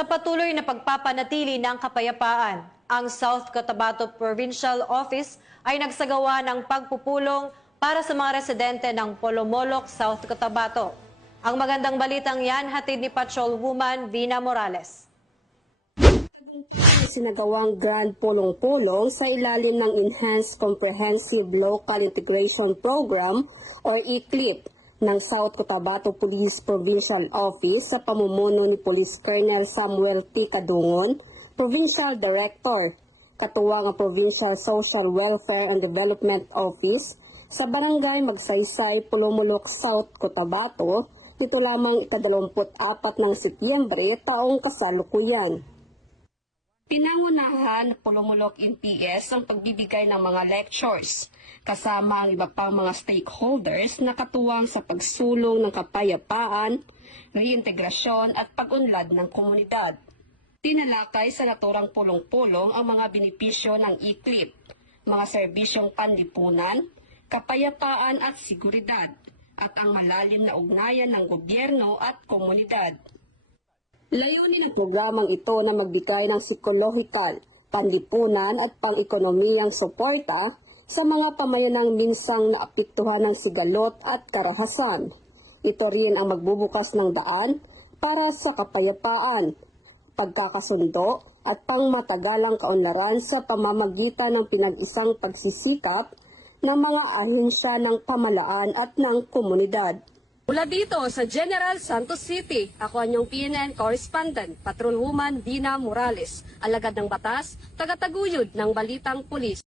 Sa patuloy na pagpapanatili ng kapayapaan, ang South Cotabato Provincial Office ay nagsagawa ng pagpupulong para sa mga residente ng Polomolok, South Cotabato. Ang magandang balitang yan hatid ni Patrolwoman Vina Morales. Sinagawang Grand Pulong-Pulong sa ilalim ng Enhanced Comprehensive Local Integration Program o ECLIP ng South Cotabato Police Provincial Office sa pamumuno ni Police Colonel Samuel T. Kadungon, Provincial Director, katuwang ang Provincial Social Welfare and Development Office sa Barangay Magsaysay, Polomolok, South Cotabato, ito lamang ika-24 ng Setyembre taong kasalukuyan. Pinangunahan ng Polomolok NPS ang pagbibigay ng mga lectures, kasama ang iba pang mga stakeholders na katuwang sa pagsulong ng kapayapaan, reintegrasyon at pag-unlad ng komunidad. Tinalakay sa naturang pulong-pulong ang mga benepisyo ng ECLIP, mga serbisyong panlipunan, kapayapaan at seguridad, at ang malalim na ugnayan ng gobyerno at komunidad. Layunin ng programang ito na magbigay ng psikolohikal, panlipunan at pang-ekonomiyang suporta sa mga pamayanang minsang naapektuhan ng sigalot at karahasan. Ito rin ang magbubukas ng daan para sa kapayapaan, pagkakasundo at pangmatagalang kaunlaran sa pamamagitan ng pinag-isang pagsisikap ng mga ahensya ng pamalaan at ng komunidad. Mula dito sa General Santos City, ako ang inyong PNN correspondent, Patrolwoman Vina Morales, alagad ng batas, tagataguyod ng Balitang Pulis.